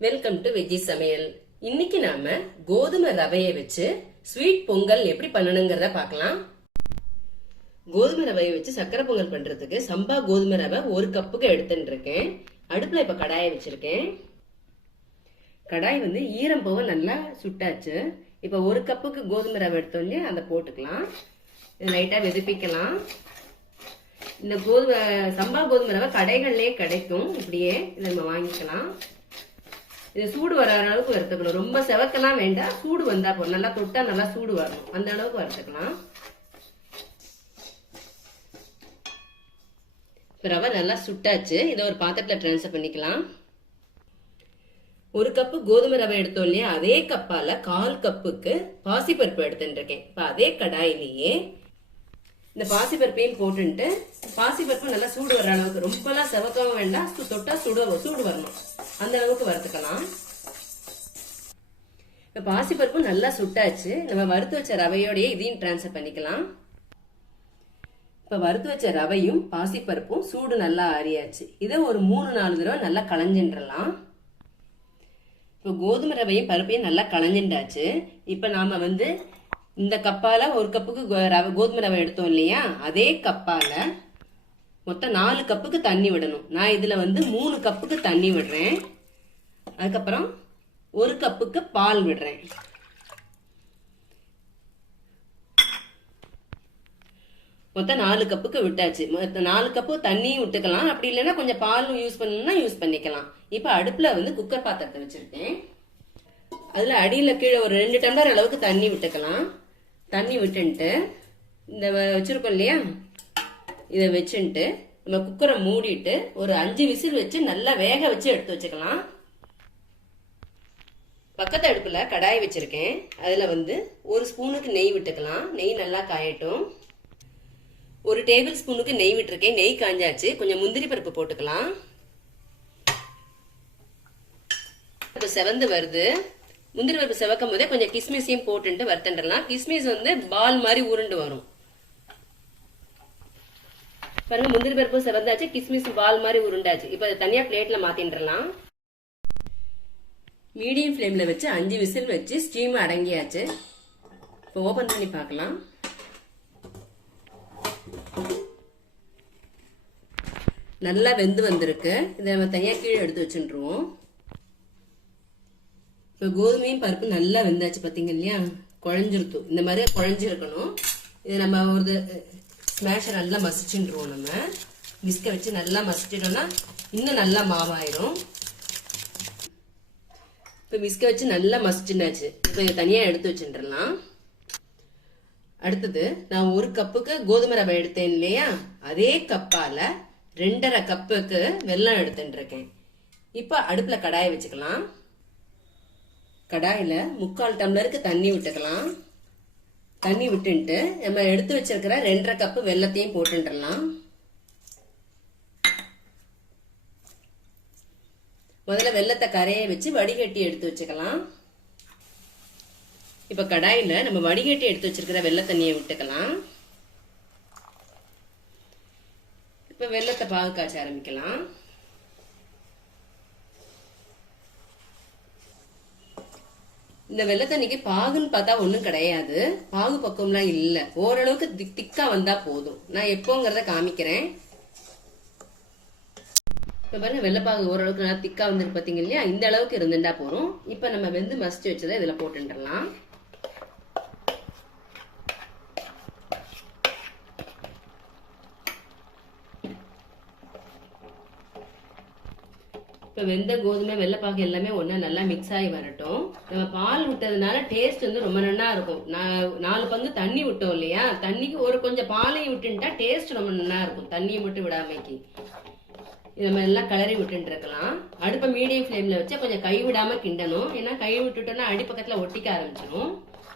Welcome to veggie சமையல். இன்னைக்கு நாம கோதுமை ரவையை வச்சு ஸ்வீட் பொங்கல் எப்படி பண்ணணுங்கிறத பார்க்கலாம். கோதுமை ரவையை வச்சு சக்கரை பொங்கல் பண்றதுக்கு சம்பா கோதுமை ரவை 1 கப்புக்கு எடுத்துட்டு இருக்கேன். அடுப்புல இப்ப கடாயை வச்சிருக்கேன். கடாய் ஈரம் போக நல்லா சுட்டாச்சு. இப்ப 1 கப்புக்கு கோதுமை ரவை எடுத்தோன்னே அதை போட்டுக்கலாம். லைட்டா வெதுப்பிக்கலாம். இந்த சம்பா கோதுமை ரவை கடைகள்லயே கிடைக்கும். இப்படியே இதை நம்ம வாங்கிக்கலாம். இது சூடு வர அளவுக்கு வறுத்துக்கணும். ரொம்ப செவக்கலாம் வேண்டாம், சூடு வந்தா போதும். நல்லா தொட்டா நல்லா சூடு வரணும், அந்த அளவுக்கு வறுத்துக்கலாம். ரவை நல்லா சுட்டாச்சு. இதை ஒரு பாத்திரத்துல டிரான்ஸ்ஃபர் பண்ணிக்கலாம். 1 கப்பு கோதுமை ரவை எடுத்தோம் இல்லையா, அதே கப்பால 1/4 கப்புக்கு பாசிப்பருப்பு எடுத்துட்டு இருக்கேன். இப்ப அதே கடாயிலேயே இந்த பாசிப்பருப்பையும் போட்டுட்டு, பாசிப்பருப்பு நல்லா சூடு வர்ற அளவுக்கு, ரொம்பலாம் செவக்கவும் வேண்டாம், தொட்டா சூடு வரணும், அந்த அளவுக்கு வறுத்துக்கலாம். இப்ப பாசிப்பருப்பு நல்லா சுட்டாச்சு. நம்ம வறுத்து வச்ச ரவையோடய இதையும் டிரான்ஸ்ஃபர் பண்ணிக்கலாம். இப்ப வறுத்து வச்ச ரவையும் பாசிப்பருப்பும் சூடு நல்லா ஆறியாச்சு. இதை ஒரு 3-4 தடவை நல்லா களைஞ்சின்றலாம். இப்ப கோதுமை ரவையும் பருப்பையும் நல்லா களைஞ்சிண்டாச்சு. இப்ப நாம இந்த கப்பால 1 கப்புக்கு கோதுமை ரவை எடுத்தோம் இல்லையா, அதே கப்பால மொத்தம் 4 கப்புக்கு தண்ணி விடணும். நான் இதுல 3 கப்புக்கு தண்ணி விடுறேன். அதுக்கப்புறம் 1 கப்புக்கு பால் விடுறேன். மொத்தம் 4 கப்புக்கு விட்டாச்சு. 4 கப்பு தண்ணியும் விட்டுக்கலாம். அப்படி இல்லைன்னா கொஞ்சம் பாலும் யூஸ் பண்ணணும்னா யூஸ் பண்ணிக்கலாம். இப்ப அடுப்புல குக்கர் பாத்திரத்தை வச்சிருக்கேன். அதுல அடியில கீழே ஒரு 2 டம்ளர் அளவுக்கு தண்ணி விட்டுக்கலாம். தண்ணி விட்டுன்ட்டு இந்த வச்சிருக்கோம் இல்லையா, இதை வச்சுட்டு நம்ம குக்கரை மூடிட்டு ஒரு 5 விசில் வச்சு நல்லா வேக வச்சு எடுத்து வச்சுக்கலாம். பக்கத்து அடுப்புல கடாய் வச்சிருக்கேன். அதுல 1 ஸ்பூனுக்கு நெய் விட்டுக்கலாம். நெய் நல்லா காயட்டும். 1 டேபிள் ஸ்பூனுக்கு நெய் விட்டுருக்கேன். நெய் காஞ்சாச்சு. கொஞ்சம் முந்திரி பருப்பு போட்டுக்கலாம். இப்போ செவந்து வருது. முந்திரி பருப்பு செவக்கும் போதே கொஞ்சம் கிஸ்மிஸையும் போட்டுட்டு வறுத்துடலாம். கிஸ்மிஸ் பால் மாதிரி உருண்டு வரும். பாருங்க, முந்திரி பருப்பு செவந்தாச்சு, கிஸ்மிஸ் பால் மாதிரி உருண்டாச்சு. இப்ப தனியா பிளேட்ல மாத்தின்றலாம். மீடியம் ஃப்ளேம்ல வச்சு 5 விசில் வச்சு ஸ்டீம் அடங்கியாச்சு. இப்போ ஓபன் பண்ணி பார்க்கலாம். நல்லா வெந்து வந்திருக்கு. இதை நம்ம தனியா கீழே எடுத்து வச்சுருவோம். இப்போ கோதுமையும் பருப்பு நல்லா வெந்தாச்சு. பார்த்தீங்க இல்லையா, குழஞ்சிருத்து. இந்த மாதிரி குழஞ்சிருக்கணும். இதை நம்ம ஒரு ஸ்மேஷர் நல்லா மசிச்சுருவோம். நம்ம விஸ்க வச்சு நல்லா மசிச்சிட்டோம்னா இன்னும் நல்லா மாவாயிரும். இப்போ விஸ்க வச்சு நல்லா மசிச்சுட்டாச்சு. இப்போ இதை தனியாக எடுத்து வச்சுட்டுலாம். அடுத்தது நான் 1 கப்புக்கு கோதுமை ரவை எடுத்தேன் இல்லையா, அதே கப்பால 2.5 கப்புக்கு வெல்லம் எடுத்துட்டு இருக்கேன். இப்போ அடுப்புல கடாயை வச்சுக்கலாம். கடாயில 3/4 டம்ளருக்கு தண்ணி விட்டுக்கலாம். தண்ணி விட்டுட்டு நம்ம எடுத்து வச்சிருக்கிற 2.5 கப்பு வெல்லத்தையும் போட்டுடலாம். முதல்ல வெல்லத்தை கரைய வச்சு வடிகட்டி எடுத்து வச்சுக்கலாம். இப்ப கடாயில நம்ம வடிகட்டி எடுத்து வச்சிருக்கிற வெல்ல தண்ணியை விட்டுக்கலாம். இப்ப வெல்லத்தை பாகு காய்ச்ச ஆரம்பிக்கலாம். இந்த வெள்ளை தண்ணிக்கு பாகுன்னு பார்த்தா ஒன்றும் கிடையாது. பாகு பக்கம்லாம் இல்லை. ஓரளவுக்கு திக்கா வந்தா போதும். நான் எப்போங்கிறத காமிக்கிறேன். இப்ப பாருங்க, வெள்ளைப்பாகு ஓரளவுக்கு நல்லா திக்கா வந்துருக்கு. பார்த்தீங்க இல்லையா, இந்த அளவுக்கு இருந்துட்டா போதும். இப்ப நம்ம மசிச்சு வச்சதை இதுல போட்டுடலாம். இப்போ வெந்த கோதுமை வெள்ளைப்பாகு எல்லாமே ஒன்றா நல்லா மிக்ஸ் ஆகி வரட்டும். நம்ம பால் விட்டதுனால டேஸ்ட் ரொம்ப நல்லா இருக்கும். 4 பங்கு தண்ணி விட்டோம் இல்லையா, தண்ணிக்கு ஒரு கொஞ்சம் பாலையும் விட்டுட்டா டேஸ்ட் ரொம்ப நல்லா இருக்கும். தண்ணியை மட்டும் விடாமைக்கு இது நம்ம எல்லாம் கிளறி விட்டுட்டு இருக்கலாம். அடுப்பை மீடியம் ஃப்ளேம்ல வச்சு கொஞ்சம் கை விடாம கிண்டணும். ஏன்னா கை விட்டுட்டோம்னா அடிப்பக்கத்துல ஒட்டிக்க ஆரம்பிச்சிடும்.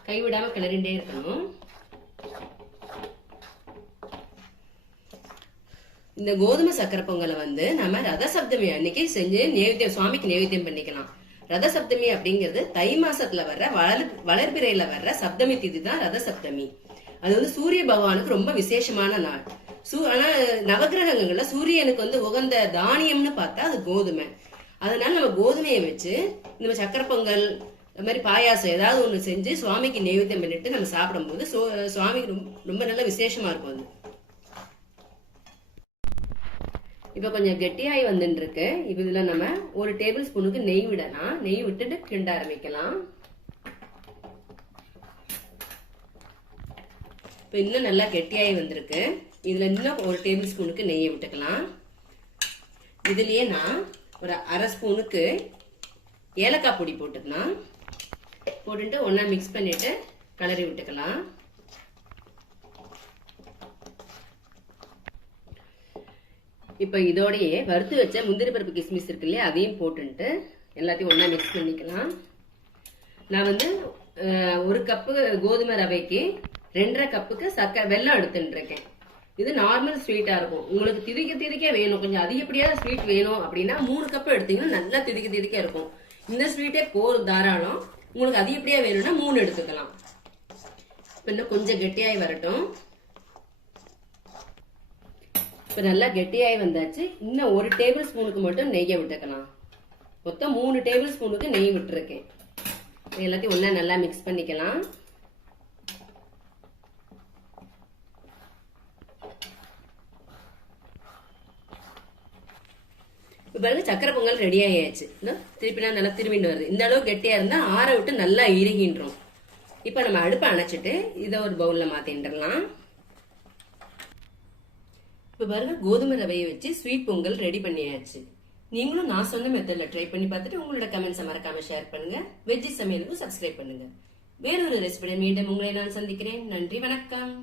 கை விடாம கிளறிண்டே இருக்கணும். இந்த கோதுமை சக்கரை பொங்கலை நம்ம ரத சப்தமி அன்னைக்கு செஞ்சு சுவாமிக்கு நைவேத்தியம் பண்ணிக்கலாம். ரத சப்தமி அப்படிங்கிறது தை மாசத்துல வர்ற வளர்பிறையில வர்ற சப்தமி திதி தான் ரத சப்தமி. அது சூரிய பகவானுக்கு ரொம்ப விசேஷமான நாள். ஆனா நவகிரகங்கள்ல சூரியனுக்கு உகந்த தானியம்னு பார்த்தா அது கோதுமை. அதனால நம்ம நம்ம கோதுமையை வச்சு இந்த சக்கரை பொங்கல் இந்த மாதிரி பாயாசம் ஏதாவது ஒன்று செஞ்சு சுவாமிக்கு நைவேத்தியம் பண்ணிட்டு நம்ம சாப்பிடும்போது சுவாமிக்கு ரொம்ப நல்ல விசேஷமா இருக்கும் அது. இப்போ கொஞ்சம் கெட்டியாகி வந்துட்டு இருக்கு. இப்போ இதுல நம்ம 1 டேபிள் ஸ்பூனுக்கு நெய் விடலாம். நெய் விட்டுட்டு கிண்ட ஆரம்பிக்கலாம். இப்போ இன்னும் நல்லா கெட்டியாகி வந்திருக்கு. இதுல இன்னும் 1 டேபிள் ஸ்பூனுக்கு நெய்யை விட்டுக்கலாம். இதுலயே நான் ஒரு 1/2 ஸ்பூனுக்கு ஏலக்காய் பொடி போட்டுக்கலாம். போட்டுட்டு ஒன்னா மிக்ஸ் பண்ணிட்டு கலரி விட்டுக்கலாம். இப்போ இதோடயே வறுத்து வச்ச முந்திரி பருப்பு கிஸ்மிஸ் இருக்கு இல்லையா, அதையும் போட்டுட்டு எல்லாத்தையும் ஒன்னா மிக்ஸ் பண்ணிக்கலாம். நான் வந்து 1 கப்பு கோதுமை ரவைக்கு 2.5 கப்புக்கு வெல்லம் எடுத்துட்டு இருக்கேன். இது நார்மல் ஸ்வீட்டா இருக்கும். உங்களுக்கு திதிக்க வேணும், கொஞ்சம் அதிகப்படியா ஸ்வீட் வேணும் அப்படின்னா 3 கப் எடுத்தீங்கன்னா நல்லா திதிக்க இருக்கும். இந்த ஸ்வீட்டே தாராளம். உங்களுக்கு அதிகப்படியா வேணும்னா 3 எடுத்துக்கலாம். இன்னும் கொஞ்சம் கெட்டியாகி வரட்டும். இப்போ நல்லா கெட்டியாகி வந்தாச்சு. இன்னும் 1 டேபிள் ஸ்பூனுக்கு மட்டும் நெய்யை விட்டுக்கலாம். மொத்தம் 3 டேபிள் ஸ்பூனுக்கு நெய் விட்டுருக்கேன். எல்லாத்தையும் ஒண்ணா நல்லா மிக்ஸ் பண்ணிக்கலாம். இப்போ பாருங்க சக்கரை பொங்கல் ரெடி ஆகியாச்சு. திருப்பினா நல்லா திரும்பிட்டு வருது. இந்த அளவு கெட்டியா இருந்தா ஆற விட்டு நல்லா இறுகின்றோம். இப்போ நம்ம அடுப்பை அணைச்சிட்டு இதை ஒரு பவுல்ல மாத்திடலாம். இப்போ பாருங்க கோதுமை ரவையை வச்சு ஸ்வீட் பொங்கல் ரெடி பண்ணியாச்சு. நீங்களும் நான் சொன்ன மெத்தட்ல ட்ரை பண்ணி பார்த்துட்டு உங்களோட கமெண்ட்ஸை மறக்காம ஷேர் பண்ணுங்க. வெஜ்ஜி சமையலுக்கு சப்ஸ்கிரைப் பண்ணுங்க. வேறொரு ரெசிபியுடன் மீண்டும் உங்களை நான் சந்திக்கிறேன். நன்றி, வணக்கம்.